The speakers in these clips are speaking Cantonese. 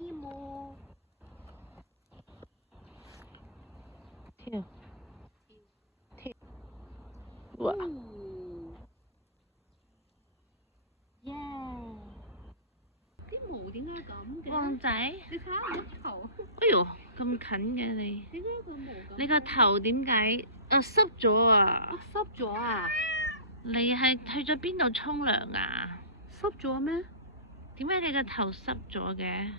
姨母跳跳，哇！耶！啲毛點解咁嘅？旺仔，你睇下我頭，哎呦，咁近嘅你，點解個毛咁？你個頭點解濕咗啊？濕咗啊？你係去咗邊度沖涼啊？濕咗咩？點解你個頭濕咗嘅？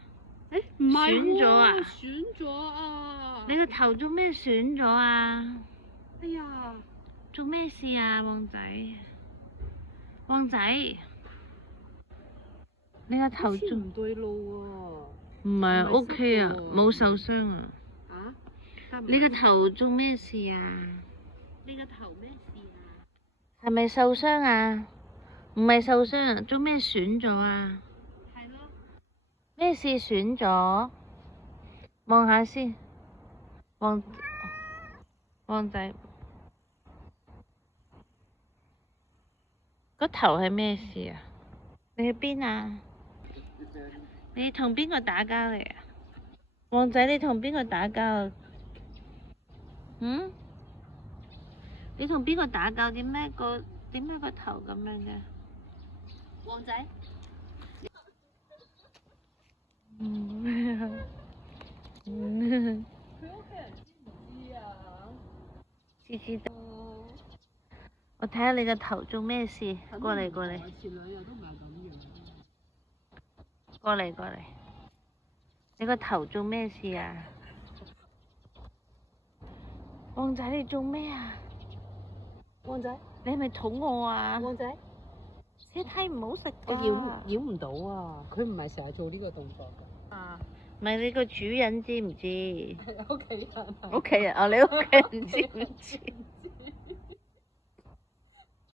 誒唔係損咗啊？損咗啊！你個頭做咩損咗啊？哎呀！做咩事啊，旺仔？旺仔，你個頭做唔對路喎。唔係啊唔係？OK 啊，濕喎冇受傷啊。啊？你個頭做咩事啊？你個頭咩事啊？係咪受傷啊？唔係受傷啊，做咩損咗啊？係咯。咩事損咗？望下先，旺仔，個頭係咩事啊？你去邊啊？你同邊個打交嚟啊？旺仔，你同邊個打交啊？嗯？你同邊個打交？點解個頭咁樣嘅？旺仔。佢屋企人知唔知啊？知道。我睇下你個頭做咩事？過嚟。前兩日都唔係咁樣。過嚟。你個頭做咩事啊？旺仔，你做咩啊？旺仔，你係咪肚餓啊？旺仔，車梯唔好食我㗎。繞唔到啊！佢唔係成日做呢個動作㗎。啊！唔係你個主人知唔知？屋企人。屋企人，你屋企人知唔知？